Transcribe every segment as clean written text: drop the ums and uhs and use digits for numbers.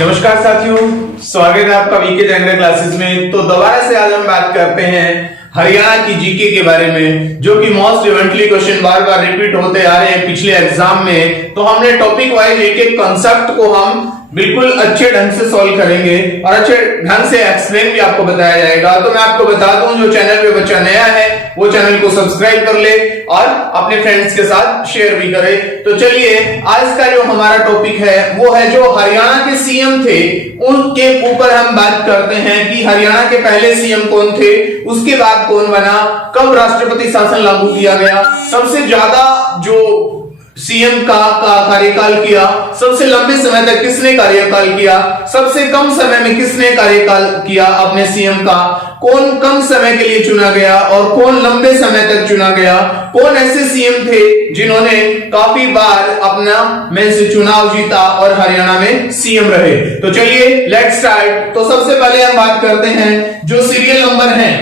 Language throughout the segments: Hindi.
नमस्कार साथियों, स्वागत है आपका वीके जनरल क्लासेस में। तो दोबारा से आज हम बात करते हैं हरियाणा की जीके के बारे में, जो कि मोस्ट इवेंटली क्वेश्चन बार बार रिपीट होते आ रहे हैं पिछले एग्जाम में। तो हमने टॉपिक वाइज एक एक कॉन्सेप्ट को हम बिल्कुल अच्छे ढंग से सॉल्व करेंगे और अच्छे ढंग से एक्सप्लेन भी आपको बताया जाएगा। तो मैं आपको बता दूं, जो चैनल पे बच्चा नया है वो चैनल को सब्सक्राइब कर ले और अपने फ्रेंड्स के साथ शेयर भी करे। तो चलिए, आज का जो हमारा टॉपिक है वो है जो हरियाणा के सीएम थे उनके ऊपर हम बात करते हैं कि हरियाणा के पहले सीएम कौन थे, उसके बाद कौन बना, कब राष्ट्रपति शासन लागू किया गया, सबसे ज्यादा जो सीएम का कार्यकाल किया, सबसे लंबे समय तक किसने कार्यकाल किया, सबसे कम समय में किसने कार्यकाल किया अपने सीएम का, कौन कम समय के लिए चुना गया और कौन लंबे समय तक चुना गया, कौन ऐसे सीएम थे जिन्होंने काफी बार अपना में से चुनाव जीता और हरियाणा में सीएम रहे। तो चलिए लेट्स स्टार्ट। तो सबसे पहले हम बात करते हैं जो सीरियल नंबर है।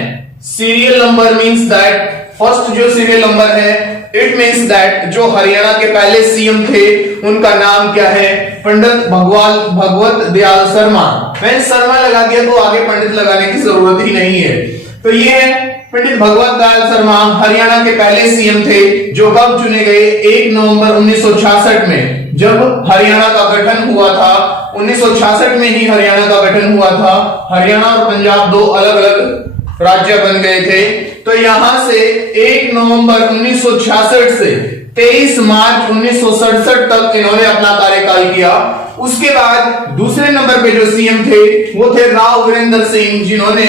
Serial number means that first जो सीरियल नंबर है, इट मींस दैट जो हरियाणा के पहले सीएम थे उनका नाम क्या है, पंडित भगवत दयाल शर्मा। मैंने शर्मा लगा दिया तो आगे पंडित लगाने की जरूरत ही नहीं है। तो ये है पंडित भगवत दयाल शर्मा, हरियाणा के पहले सीएम थे जो कब चुने गए, 1 नवंबर 1966 में, जब हरियाणा का गठन हुआ था। 1966 में ही हरियाणा का गठन हुआ था। हरियाणा और पंजाब दो अलग अलग राज्य बन गए थे। तो यहां से 1 नवंबर 1966 से 23 मार्च 1967 तक इन्होंने अपना कार्यकाल किया। उसके बाद दूसरे नंबर पे जो सीएम थे वो थे राव वीरेंद्र सिंह, जिन्होंने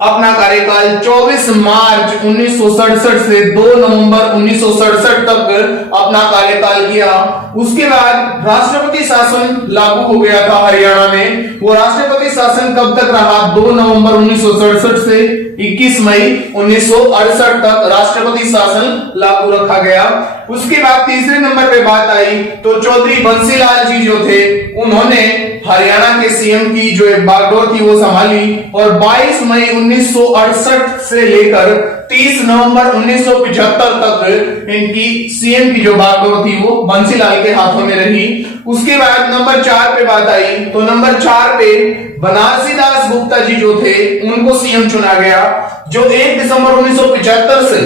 अपना कार्यकाल 24 मार्च 1967 से 2 नवंबर 1967 तक अपना कार्यकाल किया। उसके बाद राष्ट्रपति शासन लागू हो गया था हरियाणा में। वो राष्ट्रपति शासन कब तक रहा, 2 नवंबर 1967 से 21 मई 1968 तक राष्ट्रपति शासन लागू रखा गया। उसके बाद तीसरे नंबर पे बात आई तो चौधरी बंसीलाल जी जो थे उन्होंने हरियाणा के सीएम की जो एक बागडोर थी वो संभाली और 22 मई 1968 से लेकर 30 नवंबर 1975 तक इनकी सीएम की जो बागडोर थी वो बंसीलाल के हाथों में रही। उसके बाद नंबर 4 पे बात आई तो नंबर 4 पे बनारसी दास गुप्ता जी जो थे उनको सीएम चुना गया, जो 1 दिसंबर 1975 से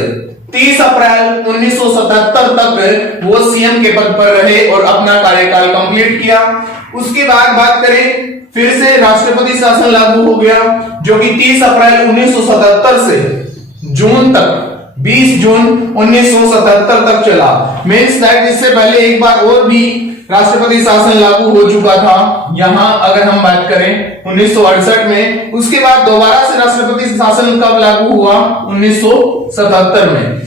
30 अप्रैल 1977 तक वो सीएम के पद पर रहे और अपना कार्यकाल कंप्लीट किया। उसके बाद बात करें, फिर से राष्ट्रपति शासन लागू हो गया जो कि 30 अप्रैल 1977 से जून तक 20 जून 1977 तक चला। मींस दैट इससे पहले एक बार और भी राष्ट्रपति शासन लागू हो चुका था। यहां अगर हम बात करें 1968 में, उसके बाद दोबारा से राष्ट्रपति शासन कब लागू हुआ, 1977 में।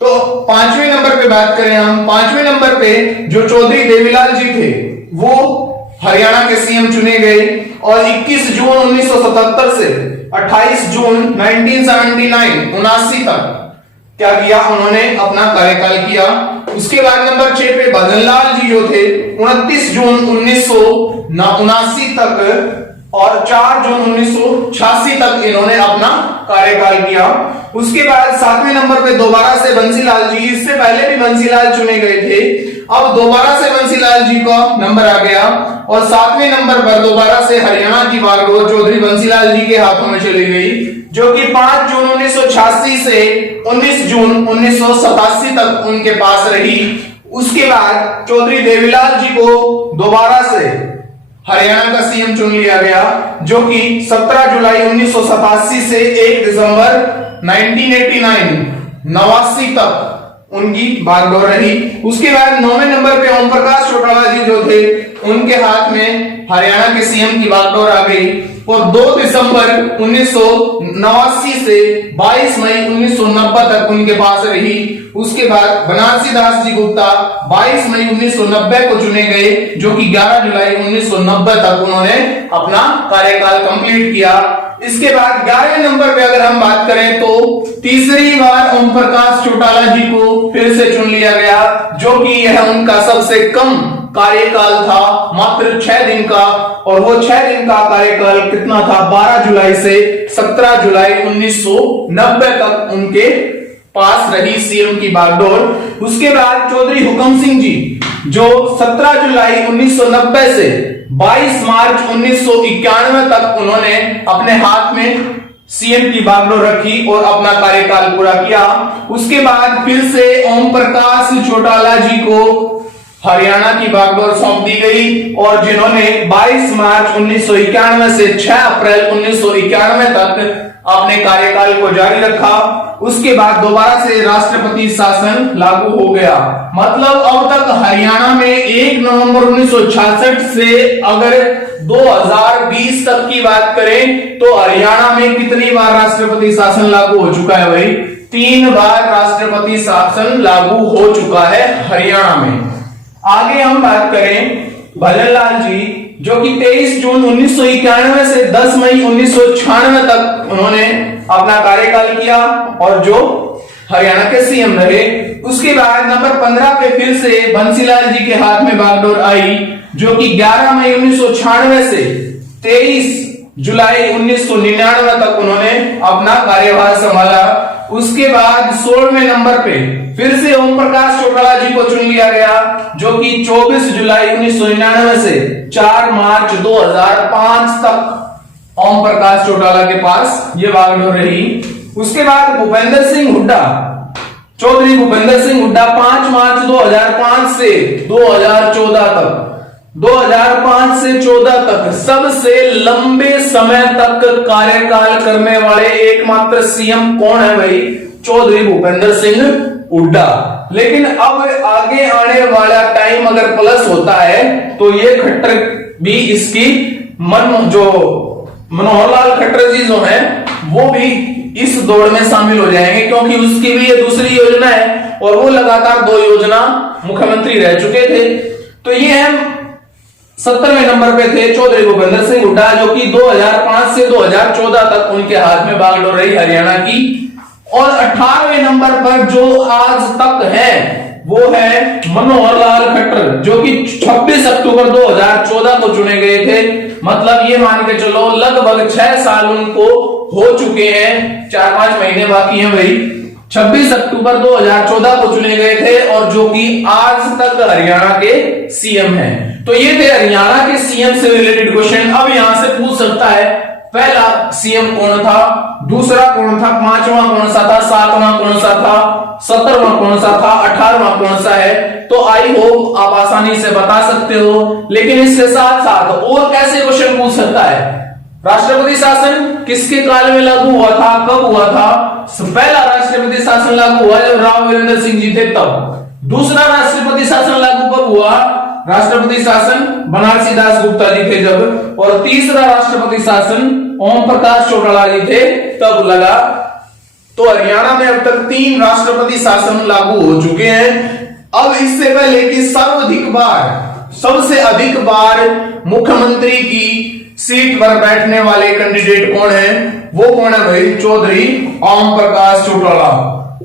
तो 5वें नंबर पे बात करें हम, 5वें नंबर पे जो चौधरी देवीलाल जी थे वो हरियाणा के सीएम चुने गए और 21 जून 1977 से 28 जून 1979 तक क्या किया, उन्होंने अपना कार्यकाल किया। उसके बाद नंबर 6 पे भजनलाल जी जो थे 29 जून 1979 तक और 4 जून 1986 तक इन्होंने अपना कार्यकाल किया। उसके बाद 7वें नंबर पे दोबारा से बंसीलाल जी, इससे पहले भी बंसीलाल चुने गए थे, अब दोबारा से बंसीलाल जी का नंबर आ गया और 7वें नंबर पर दोबारा से हरियाणा की बागडोर चौधरी बंसीलाल जी के हाथों में चली गई, जो कि 5 जून 1986 से 19 जून 1987 तक उनके पास रही। उसके बाद चौधरी देवीलाल जी को दोबारा से हरियाणा का सीएम चुन लिया गया, जो कि 17 जुलाई 1987 से 1 दिसंबर 1989 तक उनकी बागडोर रही। उसके बाद 9वें नंबर पे ओम प्रकाश चौटाला जी जो थे उनके हाथ में हरियाणा के सीएम की बागडोर आ गई और 2 दिसंबर 1989 से 22 मई 1990 तक उनके पास रही। उसके बाद बनारसी दास जी गुप्ता 22 मई 1990 को चुने गए, जो कि 11 जुलाई 1990 तक उन्होंने अपना कार्यकाल कंप्लीट किया। इसके बाद 11वें नंबर पे अगर हम बात करें तो तीसरी बार ओम प्रकाश चौटाला जी को फिर से चुन लिया गया, जो कि यह उनका सबसे कम कार्यकाल था, मात्र 6 दिन का। और वो 6 दिन का कार्यकाल कितना था, 12 जुलाई से 17 जुलाई 1990 तक उनके पास रही सीएम की बागडोर। उसके बाद चौधरी हुकम सिंह जी जो 17 जुलाई 1990 से 22 मार्च 1991 तक उन्होंने अपने हाथ में सीएम की बागडोर रखी और अपना कार्यकाल पूरा किया। उसके बाद फिर से ओम प्रकाश चौटाला जी को हरियाणा की बागडोर सौंप दी गई और जिन्होंने 22 मार्च 1991 से 6 अप्रैल 1991 तक अपने कार्यकाल को जारी रखा। उसके बाद दोबारा से राष्ट्रपति शासन लागू हो गया। मतलब अब तक हरियाणा में 1 नवंबर 1966 से अगर 2020 तक की बात करें तो हरियाणा में कितनी बार राष्ट्रपति शासन लागू हो चुका है भाई? 3 बार राष्ट्रपति शासन लागू हो चुका है हरियाणा में। आगे हम बात करें भजनलाल जी, जो कि 23 जून 1991 से 10 मई 1996 तक उन्होंने अपना कार्यकाल किया और जो हरियाणा के सीएम रहे। उसके बाद नंबर 15 पे फिर से बंसीलाल जी के हाथ में बागडोर आई, जो कि 11 मई 1996 से 23 जुलाई 1999 तक उन्होंने अपना कार्यभार संभाला। उसके बाद 16वें नंबर पे फिर से ओम प्रकाश चौटाला जी को चुन लिया गया, जो कि 24 जुलाई 1999 से 4 मार्च 2005 तक ओम प्रकाश चौटाला के पास ये बागडोर रही। उसके बाद भूपेंद्र सिंह हुड्डा, चौधरी भूपेंद्र सिंह हुड्डा 5 मार्च 2005 से 2014 तक, 2005 से 14 तक सबसे लंबे समय तक कार्यकाल करने वाले एकमात्र सीएम कौन है भाई? चौधरी भूपेंद्र सिंह हुड्डा। लेकिन अब आगे आने वाला टाइम अगर प्लस होता है तो ये खट्टर भी इसकी मनोहर लाल खट्टर जी जो है वो भी इस दौड़ में शामिल हो जाएंगे, क्योंकि उसकी भी ये दूसरी योजना है और वो लगातार 2 योजना मुख्यमंत्री रह चुके थे। तो ये है 17वें नंबर पे थे चौधरी भूपेंद्र सिंह हुड्डा, जो कि 2005 से 2014 तक उनके हाथ में बागडोर रही हरियाणा की। और 18वें नंबर पर जो आज तक है वो है मनोहर लाल खट्टर, जो कि 26 अक्टूबर 2014 को चुने गए थे। मतलब ये मान के चलो लगभग 6 साल उनको हो चुके हैं, 4-5 महीने बाकी हैं भाई। 26 अक्टूबर 2014 को चुने गए थे और जो कि आज तक हरियाणा के सीएम हैं। तो ये थे हरियाणा के सीएम से रिलेटेड क्वेश्चन। अब यहां से पूछ सकता है पहला सीएम कौन था, दूसरा कौन था, 5वां कौन सा था, 7वां कौन सा था, 17वां कौन सा था, 18वां कौन सा है। तो आई होप आप आसानी से बता सकते हो। लेकिन इसके साथ साथ और कैसे क्वेश्चन पूछ सकता है? राष्ट्रपति शासन किसके काल में लागू हुआ था, कब हुआ था? पहला राष्ट्रपति शासन लागू हुआ जब राव वीरेंद्र सिंह जी थे तब। दूसरा राष्ट्रपति शासन लागू कब हुआ? राष्ट्रपति शासन बनारसी दास गुप्ता जी थे जब। और तीसरा राष्ट्रपति शासन ओम प्रकाश चौटाला जी थे तब लगा। तो हरियाणा में अब तक 3 राष्ट्रपति शासन लागू हो चुके हैं। अब इससे पहले कि सर्वाधिक बार, सबसे अधिक बार मुख्यमंत्री की सीट पर बैठने वाले कैंडिडेट कौन है? वो कौन है भाई? चौधरी ओम प्रकाश चौटाला।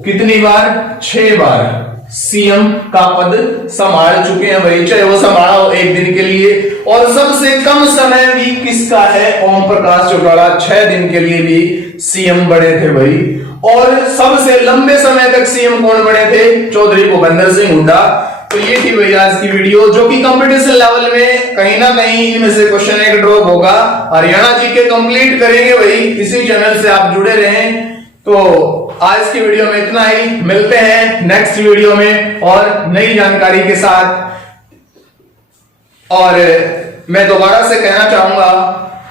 कितनी बार? 6 बार सीएम का पद संभाल चुके हैं भाई, चाहे वो संभाला हो 1 दिन के लिए। और सबसे कम समय भी किसका है? ओम प्रकाश चौटाला 6 दिन के लिए भी सीएम बने थे भाई। और सबसे लंबे समय तक सीएम कौन बने थे? चौधरी भूपेंद्र सिंह हुड्डा। तो ये थी भाई आज की वीडियो, जो कि कंपटीशन लेवल में कहीं ना कहीं इनमें से क्वेश्चन एक ड्रॉप होगा। हरियाणा जीके कंप्लीट करेंगे भाई, इसी चैनल से आप जुड़े रहें। तो आज की वीडियो में इतना ही, मिलते हैं नेक्स्ट वीडियो में और नई जानकारी के साथ। और मैं दोबारा से कहना चाहूंगा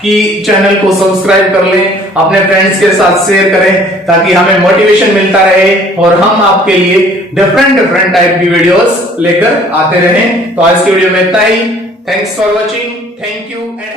कि चैनल को सब्सक्राइब कर लें, अपने फ्रेंड्स के साथ शेयर करें, ताकि हमें मोटिवेशन मिलता रहे और हम आपके लिए डिफरेंट टाइप की वीडियोस लेकर आते रहें। तो आज की वीडियो में इतना ही। Thanks for watching, thank you and